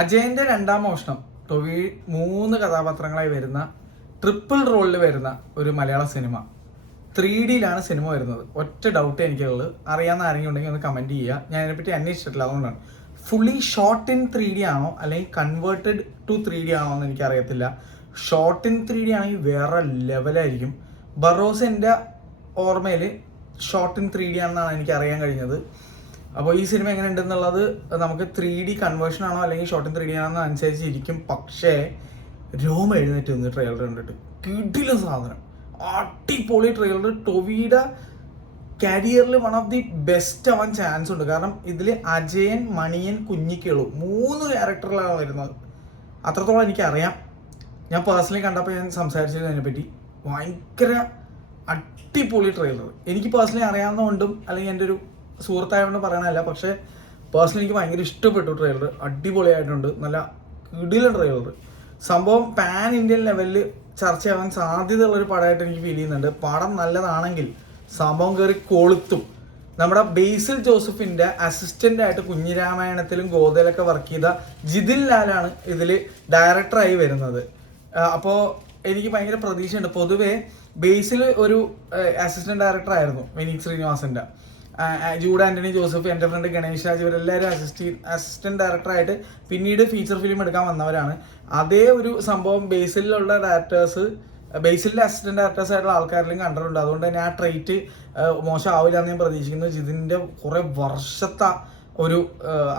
അജയന്റെ രണ്ടാം മോഷണം ടൊവി 3 കഥാപാത്രങ്ങളായി വരുന്ന ട്രിപ്പിൾ റോളിൽ വരുന്ന ഒരു മലയാള സിനിമ 3Dയിലാണ് സിനിമ വരുന്നത്. ഒറ്റ ഡൗട്ട് എനിക്കുള്ളത്, അറിയാവുന്ന ആരെങ്കിലും ഉണ്ടെങ്കിൽ ഒന്ന് കമന്റ് ചെയ്യുക. ഞാൻ അതിനെപ്പറ്റി അന്വേഷിച്ചിട്ടില്ല, അതുകൊണ്ടാണ്. ഫുള്ളി ഷോട്ട് ഇൻ 3D ആണോ അല്ലെങ്കിൽ കൺവേർട്ടഡ് ടു 3D ആണോ എന്ന് എനിക്കറിയത്തില്ല. ഷോട്ട് ഇൻ 3D ആണെങ്കിൽ വേറെ ലെവലായിരിക്കും. ബറോസിന്റെ ഓർമ്മയിൽ ഷോട്ട് ഇൻ 3D ആണെന്നാണ് എനിക്ക് അറിയാൻ കഴിഞ്ഞത്. അപ്പോൾ ഈ സിനിമ എങ്ങനെ ഉണ്ടെന്നുള്ളത് നമുക്ക് 3D കൺവേർഷൻ ആണോ അല്ലെങ്കിൽ ഷോർട്ട് ഇൻ 3D ആണോ അനുസരിച്ചിരിക്കും. പക്ഷേ രോമ എഴുന്നേറ്റ് നിന്ന് ട്രെയിലർ കണ്ടിട്ട് കിടിലൻ സാധനം, അടിപൊളി ട്രെയിലർ. ടൊവിയുടെ കരിയറിൽ വൺ ഓഫ് ദി ബെസ്റ്റ് ആവാൻ ചാൻസ് ഉണ്ട്. കാരണം ഇതിൽ അജയൻ, മണിയൻ, കുഞ്ഞിക്കേളു 3 ക്യാരക്ടറിലാണ് വരുന്നത്. അത്രത്തോളം എനിക്കറിയാം. ഞാൻ പേഴ്സണലി കണ്ടപ്പോൾ ഞാൻ സംസാരിച്ചത് അതിനെപ്പറ്റി. ഭയങ്കര അടിപൊളി ട്രെയിലർ. എനിക്ക് പേഴ്സണലി അറിയാവുന്നതുകൊണ്ടും അല്ലെങ്കിൽ എൻ്റെ ഒരു സുഹൃത്തായതുകൊണ്ട് പറയണതല്ല, പക്ഷേ പേഴ്സണലി എനിക്ക് ഭയങ്കര ഇഷ്ടപ്പെട്ടു ട്രെയിലർ. അടിപൊളിയായിട്ടുണ്ട്, നല്ല കിടിലൻ ട്രെയിലർ. സംഭവം പാൻ ഇന്ത്യൻ ലെവലിൽ ചർച്ചയാവാൻ സാധ്യതയുള്ളൊരു പടമായിട്ട് എനിക്ക് ഫീൽ ചെയ്യുന്നുണ്ട്. പടം നല്ലതാണെങ്കിൽ സംഭവം കയറി കൊളുത്തും. നമ്മുടെ ബേസിൽ ജോസഫിന്റെ അസിസ്റ്റന്റ് ആയിട്ട് കുഞ്ഞിരാമായണത്തിലും ഗോതയിലൊക്കെ വർക്ക് ചെയ്ത ജിതിൻ ലാലാണ് ഇതിൽ ഡയറക്ടറായി വരുന്നത്. അപ്പോൾ എനിക്ക് ഭയങ്കര പ്രതീക്ഷയുണ്ട്. പൊതുവെ ബേസിൽ ഒരു അസിസ്റ്റന്റ് ഡയറക്ടർ ആയിരുന്നു വിനീത് ശ്രീനിവാസന്റെ. ജൂഡ് ആന്റണി ജോസഫ്, എൻ്റെ ഫ്രണ്ട് ഗണേഷ് രാജ്, ഇവരെല്ലാവരും അസിസ്റ്റന്റ് ഡയറക്ടറായിട്ട് പിന്നീട് ഫീച്ചർ ഫിലിം എടുക്കാൻ വന്നവരാണ്. അതേ ഒരു സംഭവം ബേസിലുള്ള ഡയറക്ടേഴ്സ്, ബേസിലെ അസിസ്റ്റന്റ് ഡയറക്ടേഴ്സ് ആയിട്ടുള്ള ആൾക്കാരിലും കണ്ടിട്ടുണ്ട്. അതുകൊണ്ട് തന്നെ ആ ട്രൈറ്റ് മോശമാവില്ല എന്ന് ഞാൻ പ്രതീക്ഷിക്കുന്നു. ഇതിൻ്റെ കുറേ വർഷത്തെ ഒരു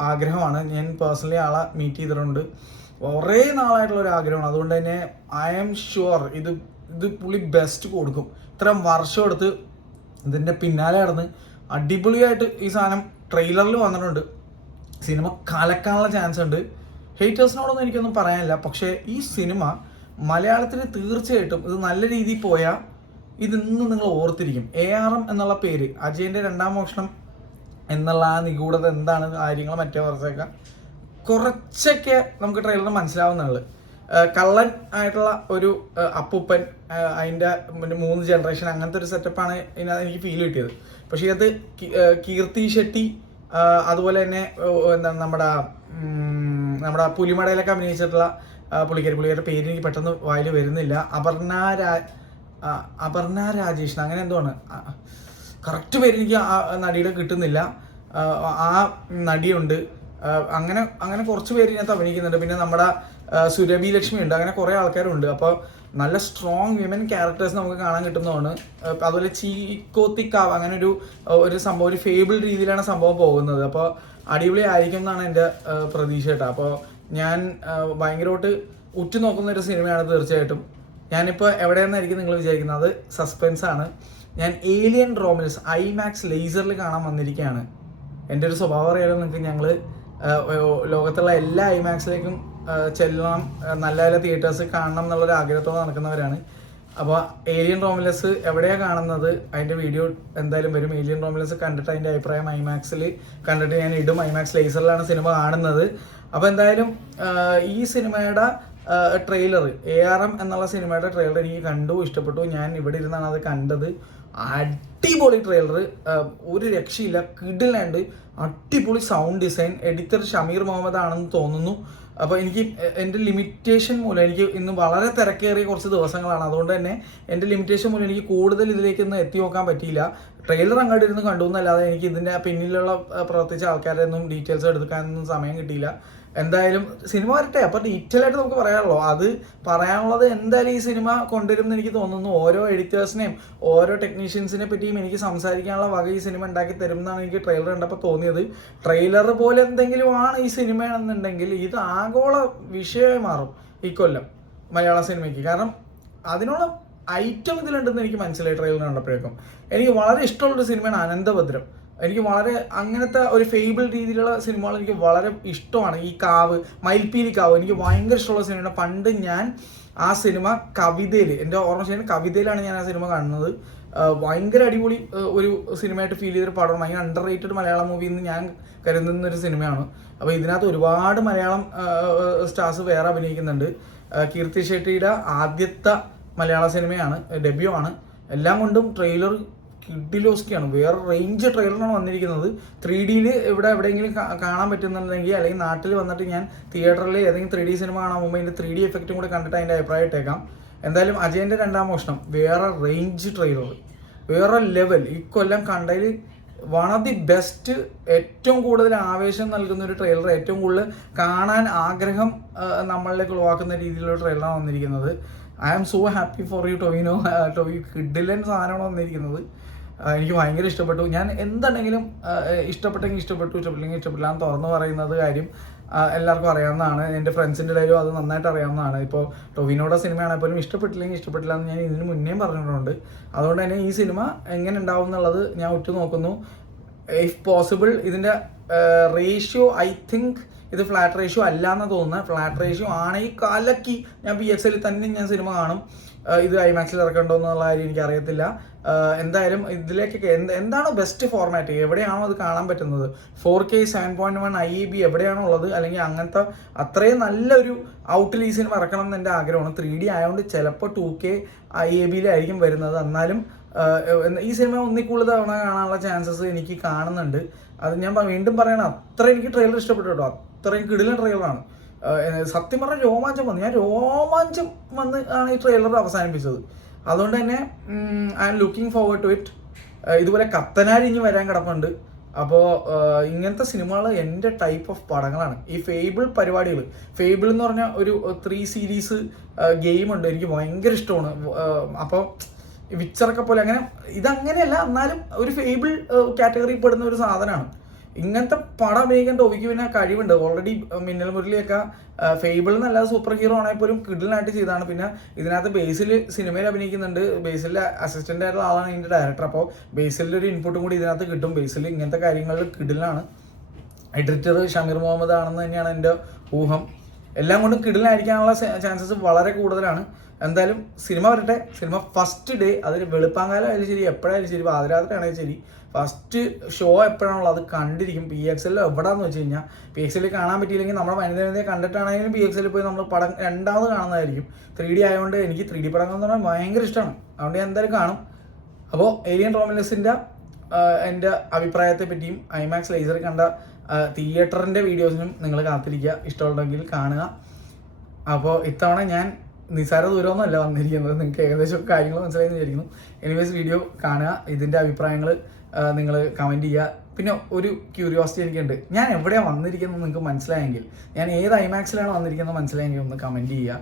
ആഗ്രഹമാണ്. ഞാൻ പേഴ്സണലി ആളെ മീറ്റ് ചെയ്തിട്ടുണ്ട്. കുറേ നാളായിട്ടുള്ള ഒരു ആഗ്രഹമാണ്. അതുകൊണ്ട് തന്നെ ഐ ആം ഷുവർ ഇത് പുള്ളി ബെസ്റ്റ് കൊടുക്കും. ഇത്രയും വർഷം എടുത്ത് ഇതിൻ്റെ പിന്നാലെ നടന്ന് അടിപൊളിയായിട്ട് ഈ സാധനം ട്രെയിലറിൽ വന്നിട്ടുണ്ട്. സിനിമ കലക്കാനുള്ള ചാൻസ് ഉണ്ട്. ഹേറ്റേഴ്സിനോടൊന്നും എനിക്കൊന്നും പറയാനില്ല. പക്ഷേ ഈ സിനിമ മലയാളത്തിന് തീർച്ചയായിട്ടും ഇത് നല്ല രീതിയിൽ പോയാൽ ഇതിന്ന് നിങ്ങൾ ഓർത്തിരിക്കും. ARM എന്നുള്ള പേര്, അജയൻ്റെ രണ്ടാം മോഷണം എന്നുള്ള ആ നിഗൂഢത എന്താണ്, കാര്യങ്ങൾ മറ്റേ വർഷമൊക്കെ കുറച്ചൊക്കെ നമുക്ക് ട്രെയിലറിൽ മനസ്സിലാവുന്നുള്ളൂ. കള്ളൻ ആയിട്ടുള്ള ഒരു അപ്പൂപ്പൻ, അതിൻ്റെ 3 ജനറേഷൻ, അങ്ങനത്തെ ഒരു സെറ്റപ്പാണ് ഇതിനകത്ത് എനിക്ക് ഫീൽ കിട്ടിയത്. പക്ഷേ ഇതിനകത്ത് കീർത്തി ഷെട്ടി, അതുപോലെ തന്നെ എന്താണ് നമ്മുടെ പുലിമടയിലൊക്കെ അഭിനയിച്ചിട്ടുള്ള പുള്ളിക്കാരുടെ പേര് എനിക്ക് പെട്ടെന്ന് വായിൽ വരുന്നില്ല. അപർണ രാജേഷ് അങ്ങനെ എന്തോ ആണ് കറക്റ്റ് പേര്, എനിക്ക് ആ നടിയുടെ കിട്ടുന്നില്ല. ആ നടിയുണ്ട്. അങ്ങനെ കുറച്ച് പേര് ഇതിനകത്ത് അഭിനയിക്കുന്നുണ്ട്. പിന്നെ നമ്മുടെ സുരഭി ലക്ഷ്മി ഉണ്ട്. അങ്ങനെ കുറേ ആൾക്കാരുണ്ട്. അപ്പോൾ നല്ല സ്ട്രോങ് വിമൻ ക്യാരക്ടേഴ്സ് നമുക്ക് കാണാൻ കിട്ടുന്നതാണ്. അതുപോലെ ചീക്കോത്തിക്കാവ്, അങ്ങനെ ഒരു സംഭവം, ഒരു ഫേബിൾ രീതിയിലാണ് സംഭവം പോകുന്നത്. അപ്പോൾ അടിപൊളി ആയിരിക്കും എന്നാണ് എൻ്റെ പ്രതീക്ഷ കേട്ടോ. അപ്പോൾ ഞാൻ ഭയങ്കരമായിട്ട് ഉറ്റുനോക്കുന്ന ഒരു സിനിമയാണ് തീർച്ചയായിട്ടും. ഞാനിപ്പോൾ എവിടെയെന്നായിരിക്കും നിങ്ങൾ വിചാരിക്കുന്നത്, അത് സസ്പെൻസ് ആണ്. ഞാൻ ഏലിയൻ റോമിനസ് IMAX ലേസറിൽ കാണാൻ വന്നിരിക്കുകയാണ്. എൻ്റെ ഒരു സ്വഭാവം അറിയാലോ നിങ്ങൾക്ക്. ഞങ്ങൾ ലോകത്തുള്ള എല്ലാ IMAXിലേക്കും ചെല്ലണം, നല്ല നല്ല തിയേറ്റേഴ്സ് കാണണം എന്നുള്ളൊരു ആഗ്രഹത്തോടെ നടക്കുന്നവരാണ്. അപ്പോൾ ഏലിയൻ റോമിലസ് എവിടെയാണ് കാണുന്നത്, അതിൻ്റെ വീഡിയോ എന്തായാലും വരും. ഏലിയൻ റോമിലസ് കണ്ടിട്ട് അതിൻ്റെ അഭിപ്രായം IMAXിൽ കണ്ടിട്ട് ഞാൻ ഇടും. IMAX ലേസറിലാണ് സിനിമ കാണുന്നത്. അപ്പോൾ എന്തായാലും ഈ സിനിമയുടെ ട്രെയിലർ, ARM എന്നുള്ള സിനിമയുടെ ട്രെയിലർ എനിക്ക് കണ്ടു, ഇഷ്ടപ്പെട്ടു. ഞാൻ ഇവിടെ ഇരുന്നാണ് അത് കണ്ടത്. അടിപൊളി ട്രെയിലർ, ഒരു രക്ഷയില്ല, കിടിലുണ്ട്. അടിപൊളി sound design. Editor Shameer Muhammad ആണെന്ന് തോന്നുന്നു. അപ്പോൾ എനിക്ക് എൻ്റെ ലിമിറ്റേഷൻ മൂലം, എനിക്ക് ഇന്ന് വളരെ തിരക്കേറിയ കുറച്ച് ദിവസങ്ങളാണ്, അതുകൊണ്ട് തന്നെ എൻ്റെ ലിമിറ്റേഷൻ മൂലം എനിക്ക് കൂടുതൽ ഇതിലേക്കൊന്നും എത്തി നോക്കാൻ പറ്റിയില്ല. ട്രെയിലർ അങ്ങോട്ട് ഇരുന്ന് കണ്ടു എന്നല്ലാതെ എനിക്ക് ഇതിൻ്റെ പിന്നിലുള്ള പ്രവർത്തിച്ച ആൾക്കാരുടെ ഒന്നും ഡീറ്റെയിൽസ് എടുക്കാനൊന്നും സമയം കിട്ടിയില്ല. എന്തായാലും സിനിമ വരട്ടെ, അപ്പോൾ ഡീറ്റെയിൽ ആയിട്ട് നമുക്ക് പറയാനുള്ളൂ. അത് പറയാനുള്ളത് എന്തായാലും ഈ സിനിമ കൊണ്ടുവരും എന്ന് എനിക്ക് തോന്നുന്നു. ഓരോ എഡിറ്റേഴ്സിനെയും ഓരോ ടെക്നീഷ്യൻസിനെ പറ്റിയും എനിക്ക് സംസാരിക്കാനുള്ള വക ഈ സിനിമ ഉണ്ടാക്കി തരും എന്നാണ് എനിക്ക് ട്രെയിലർ കണ്ടപ്പോൾ തോന്നിയത്. ട്രെയിലർ പോലെ എന്തെങ്കിലും ആണ് ഈ സിനിമയാണെന്നുണ്ടെങ്കിൽ ഇത് ആഗോള വിഷയമായി മാറും ഈ കൊല്ലം മലയാള സിനിമയ്ക്ക്. കാരണം അതിനോളം ഐറ്റം ഇതിലുണ്ടെന്ന് എനിക്ക് മനസ്സിലായി ട്രെയിലർ കണ്ടപ്പോഴേക്കും. എനിക്ക് വളരെ ഇഷ്ടമുള്ളൊരു സിനിമയാണ് അനന്തഭദ്രം. എനിക്ക് വളരെ അങ്ങനത്തെ ഒരു ഫേബിൾ രീതിയിലുള്ള സിനിമകൾ എനിക്ക് വളരെ ഇഷ്ടമാണ്. ഈ കാവ്, മയിൽപ്പീലി കാവ് എനിക്ക് ഭയങ്കര ഇഷ്ടമുള്ള സിനിമയാണ്. പണ്ട് ഞാൻ ആ സിനിമ കവിതയിൽ, എൻ്റെ ഓർമ്മ ശരിയാണ്, കവിതയിലാണ് ഞാൻ ആ സിനിമ കാണുന്നത്. ഭയങ്കര അടിപൊളി ഒരു സിനിമയായിട്ട് ഫീൽ ചെയ്തൊരു പടമാണ്. ഭയങ്കര അണ്ടർ റേറ്റഡ് മലയാളം മൂവി എന്ന് ഞാൻ കരുതുന്നൊരു സിനിമയാണ്. അപ്പോൾ ഇതിനകത്ത് ഒരുപാട് മലയാളം സ്റ്റാർസ് വേറെ അഭിനയിക്കുന്നുണ്ട്. കീർത്തി ഷെട്ടിയുടെ ആദ്യത്തെ മലയാള സിനിമയാണ്, ഡെബ്യൂ ആണ്. എല്ലാം കൊണ്ടും ട്രെയിലർ കിഡിലോസ്കിയാണ്. വേറെ റേഞ്ച് ട്രെയിലറാണ് വന്നിരിക്കുന്നത്. 3Dയിൽ ഇവിടെ എവിടെയെങ്കിലും കാണാൻ പറ്റുന്നുണ്ടെങ്കിൽ, അല്ലെങ്കിൽ നാട്ടിൽ വന്നിട്ട് ഞാൻ തിയേറ്ററിൽ ഏതെങ്കിലും 3D സിനിമ കാണാൻ മുമ്പ് അതിൻ്റെ 3D എഫക്റ്റും കൂടെ കണ്ടിട്ട് അതിൻ്റെ അഭിപ്രായം ഇട്ടേക്കാം. എന്തായാലും അജയൻ്റെ രണ്ടാം മോഷണം വേറെ റേഞ്ച് ട്രെയിലർ, വേറെ ലെവൽ. ഈ കൊല്ലം കണ്ടതിൽ വൺ ഓഫ് ദി ബെസ്റ്റ്, ഏറ്റവും കൂടുതൽ ആവേശം നൽകുന്ന ഒരു ട്രെയിലർ, ഏറ്റവും കൂടുതൽ കാണാൻ ആഗ്രഹം നമ്മളിലേക്ക് ഉളവാക്കുന്ന രീതിയിലുള്ള ട്രെയിലറാണ് വന്നിരിക്കുന്നത്. I am so happy for you Tovino. Tovi കിഡിലൻ സാധനമാണ് വന്നിരിക്കുന്നത്. എനിക്ക് ഭയങ്കര ഇഷ്ടപ്പെട്ടു. ഞാൻ എന്താണെങ്കിലും ഇഷ്ടപ്പെട്ടെങ്കിൽ ഇഷ്ടപ്പെട്ടു, ഇഷ്ടപ്പെട്ടില്ലെങ്കിൽ ഇഷ്ടപ്പെട്ടില്ല എന്ന് തുറന്നു പറയുന്നത് കാര്യം എല്ലാവർക്കും അറിയാവുന്നതാണ്. എൻ്റെ ഫ്രണ്ട്സിൻ്റെ ഇടയിലും അത് നന്നായിട്ട് അറിയാവുന്നതാണ്. ഇപ്പോൾ ടൊവിനോയുടെ സിനിമയാണെങ്കിൽ പോലും ഇഷ്ടപ്പെട്ടില്ലെങ്കിൽ ഇഷ്ടപ്പെട്ടില്ല എന്ന് ഞാൻ ഇതിന് മുന്നേ പറഞ്ഞിട്ടുണ്ട്. അതുകൊണ്ട് തന്നെ ഈ സിനിമ എങ്ങനെ ഉണ്ടാവും എന്നുള്ളത് ഞാൻ ഉറ്റുനോക്കുന്നു. ഇഫ് പോസിബിൾ ഇതിൻ്റെ റേഷ്യോ, ഐ തിങ്ക് ഇത് ഫ്ലാറ്റ് റേഷ്യോ അല്ല എന്ന് തോന്നുന്നത്. ഫ്ലാറ്റ് റേഷ്യോ ആണെങ്കിൽ കലക്കി ഞാൻ PXL തന്നെ ഞാൻ സിനിമ കാണും. ഇത് ഐമാക്സിൽ ഇറക്കണ്ടോ എന്നുള്ള കാര്യം എനിക്കറിയത്തില്ല. എന്തായാലും ഇതിലേക്കൊക്കെ എന്താണ് ബെസ്റ്റ് ഫോർമാറ്റ്, എവിടെയാണോ അത് കാണാൻ പറ്റുന്നത്, 4K 7.1 IAB എവിടെയാണോ ഉള്ളത്, അല്ലെങ്കിൽ അങ്ങനത്തെ അത്രയും നല്ലൊരു ഔട്ടിൽ ഈ സിനിമ ഇറക്കണം എന്ന് എൻ്റെ ആഗ്രഹമാണ്. 3D ആയതുകൊണ്ട് ചിലപ്പോൾ 2K IABയിലായിരിക്കും വരുന്നത്. എന്നാലും ഈ സിനിമ ഒന്നിക്കൂടുതൽ തവണ കാണാനുള്ള ചാൻസസ് എനിക്ക് കാണുന്നുണ്ട്. അത് ഞാൻ വീണ്ടും പറയണം, അത്ര എനിക്ക് ട്രെയിലർ ഇഷ്ടപ്പെട്ടു കേട്ടോ. അത്രയും കിടിലൻ ട്രെയിലറാണ്. സത്യം പറഞ്ഞാൽ രോമാഞ്ചം വന്നു. ഞാൻ രോമാഞ്ചം വന്ന് ആണ് ഈ ട്രെയിലർ അവസാനിപ്പിച്ചത്. അതുകൊണ്ട് തന്നെ I am looking forward to it. ഇതുപോലെ കത്തനാരി ഇനി വരാൻ കിടപ്പുണ്ട്. അപ്പോൾ ഇങ്ങനത്തെ സിനിമകൾ എൻ്റെ ടൈപ്പ് ഓഫ് പടങ്ങളാണ്. ഈ ഫേബിൾ പരിപാടികൾ, ഫേബിൾ എന്ന് പറഞ്ഞാൽ ഒരു 3 സീരീസ് ഗെയിമുണ്ട്, എനിക്ക് ഭയങ്കര ഇഷ്ടമാണ്. അപ്പോൾ വിച്ചറൊക്കെ പോലെ അങ്ങനെ ഇതങ്ങനെയല്ല, എന്നാലും ഒരു ഫേബിൾ കാറ്റഗറിയിൽ പെടുന്ന ഒരു സാധനമാണ്. ഇങ്ങനത്തെ പടം അഭിനയിക്കാൻ ടോവിക്ക് പിന്നെ കഴിവുണ്ട്. ഓൾറെഡി മിന്നൽ മുരളിയൊക്കെ ഫേബിൾ എന്നല്ലാതെ സൂപ്പർ ഹീറോ ആണെങ്കിൽ പോലും കിഡിലായിട്ട് ചെയ്താണ്. പിന്നെ ഇതിനകത്ത് ബേസിൽ സിനിമയിൽ അഭിനയിക്കുന്നുണ്ട്. ബേസിലെ അസിസ്റ്റൻ്റ് ആയിട്ടുള്ള ആളാണ് ഇതിൻ്റെ ഡയറക്ടർ. അപ്പോൾ ബേസിലിൻ്റെ ഒരു ഇൻപുട്ടും കൂടി ഇതിനകത്ത് കിട്ടും. ബേസിൽ ഇങ്ങനത്തെ കാര്യങ്ങളിൽ കിഡിലാണ്. എഡിറ്റർ ഷമീർ മുഹമ്മദ് ആണെന്ന് തന്നെയാണ് എൻ്റെ ഊഹം. എല്ലാം കൊണ്ടും കിഡിലായിരിക്കാനുള്ള ചാൻസസ് വളരെ കൂടുതലാണ്. എന്തായാലും സിനിമ വരട്ടെ. സിനിമ ഫസ്റ്റ് ഡേ, അതിൽ വെളുപ്പാങ്കാലം ആയാലും ശരി, എപ്പോഴായാലും ശരി, പാതിരാത്രി ആണെങ്കിലും ശരി, ഫസ്റ്റ് ഷോ എപ്പോഴാണുള്ളത് അത് കണ്ടിരിക്കും. PXL എവിടെയാണെന്ന് വെച്ച് കഴിഞ്ഞാൽ PXL കാണാൻ പറ്റിയില്ലെങ്കിൽ നമ്മുടെ വനിതയെ കണ്ടിട്ടാണെങ്കിലും PXL പോയി നമ്മൾ പടം രണ്ടാമത് കാണുന്നതായിരിക്കും. 3D ആയതുകൊണ്ട് എനിക്ക് 3D പടങ്ങൾ എന്ന് പറഞ്ഞാൽ ഭയങ്കര ഇഷ്ടമാണ്. അതുകൊണ്ട് ഞാൻ എന്തായാലും കാണും. അപ്പോൾ ഏലിയൻ റോമിലസിൻ്റെ എൻ്റെ അഭിപ്രായത്തെ പറ്റിയും IMAX ലേസറിൽ കണ്ട തിയേറ്ററിൻ്റെ വീഡിയോസിനും നിങ്ങൾ കാത്തിരിക്കുക. ഇഷ്ടമുണ്ടെങ്കിൽ കാണുക. അപ്പോൾ ഇത്തവണ ഞാൻ നിസ്സാര ദൂരമൊന്നുമല്ല വന്നിരിക്കുന്നത്. നിങ്ങൾക്ക് ഏകദേശം കാര്യങ്ങൾ മനസ്സിലായെന്ന് വിചാരിക്കുന്നു. എനിവേസ് വീഡിയോ കാണുക, ഇതിൻ്റെ അഭിപ്രായങ്ങൾ നിങ്ങൾ കമൻറ്റ് ചെയ്യുക. പിന്നെ ഒരു ക്യൂരിയോസിറ്റി എനിക്കുണ്ട്, ഞാൻ എവിടെയാണ് വന്നിരിക്കുന്നത് നിങ്ങൾക്ക് മനസ്സിലായെങ്കിൽ, ഞാൻ ഏത് IMAXിലാണ് വന്നിരിക്കുന്നത് മനസ്സിലായെങ്കിൽ ഒന്ന് കമൻറ്റ് ചെയ്യുക.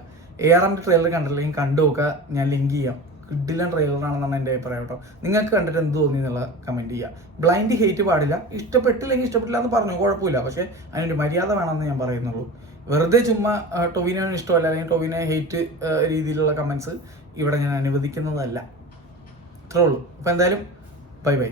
ARന്റെ ട്രെയിലർ കണ്ടില്ലെങ്കിൽ കണ്ടു നോക്കുക, ഞാൻ ലിങ്ക് ചെയ്യാം. കിഡിലൻ ട്രെയിലറാണെന്നാണ് എൻ്റെ അഭിപ്രായം കേട്ടോ. നിങ്ങൾക്ക് കണ്ടിട്ട് എന്ത് തോന്നി എന്നുള്ള കമൻറ്റ് ചെയ്യുക. ബ്ലൈൻഡ് ഹെയ്റ്റ് പാടില്ല. ഇഷ്ടപ്പെട്ടില്ലെങ്കിൽ ഇഷ്ടപ്പെട്ടില്ല എന്ന് പറഞ്ഞു, കുഴപ്പമില്ല. പക്ഷേ അതിനൊരു മര്യാദ വേണമെന്ന് ഞാൻ പറയുന്നുള്ളൂ. വെറുതെ ചുമ്മാ ടൊവിനോന് ഇഷ്ടമല്ല അല്ലെങ്കിൽ ടൊവിനെ ഹെയ്റ്റ് രീതിയിലുള്ള കമൻസ് ഇവിടെ ഞാൻ അനുവദിക്കുന്നതല്ല. അത്രേ ഉള്ളൂ. അപ്പോൾ എന്തായാലും ബൈ ബൈ.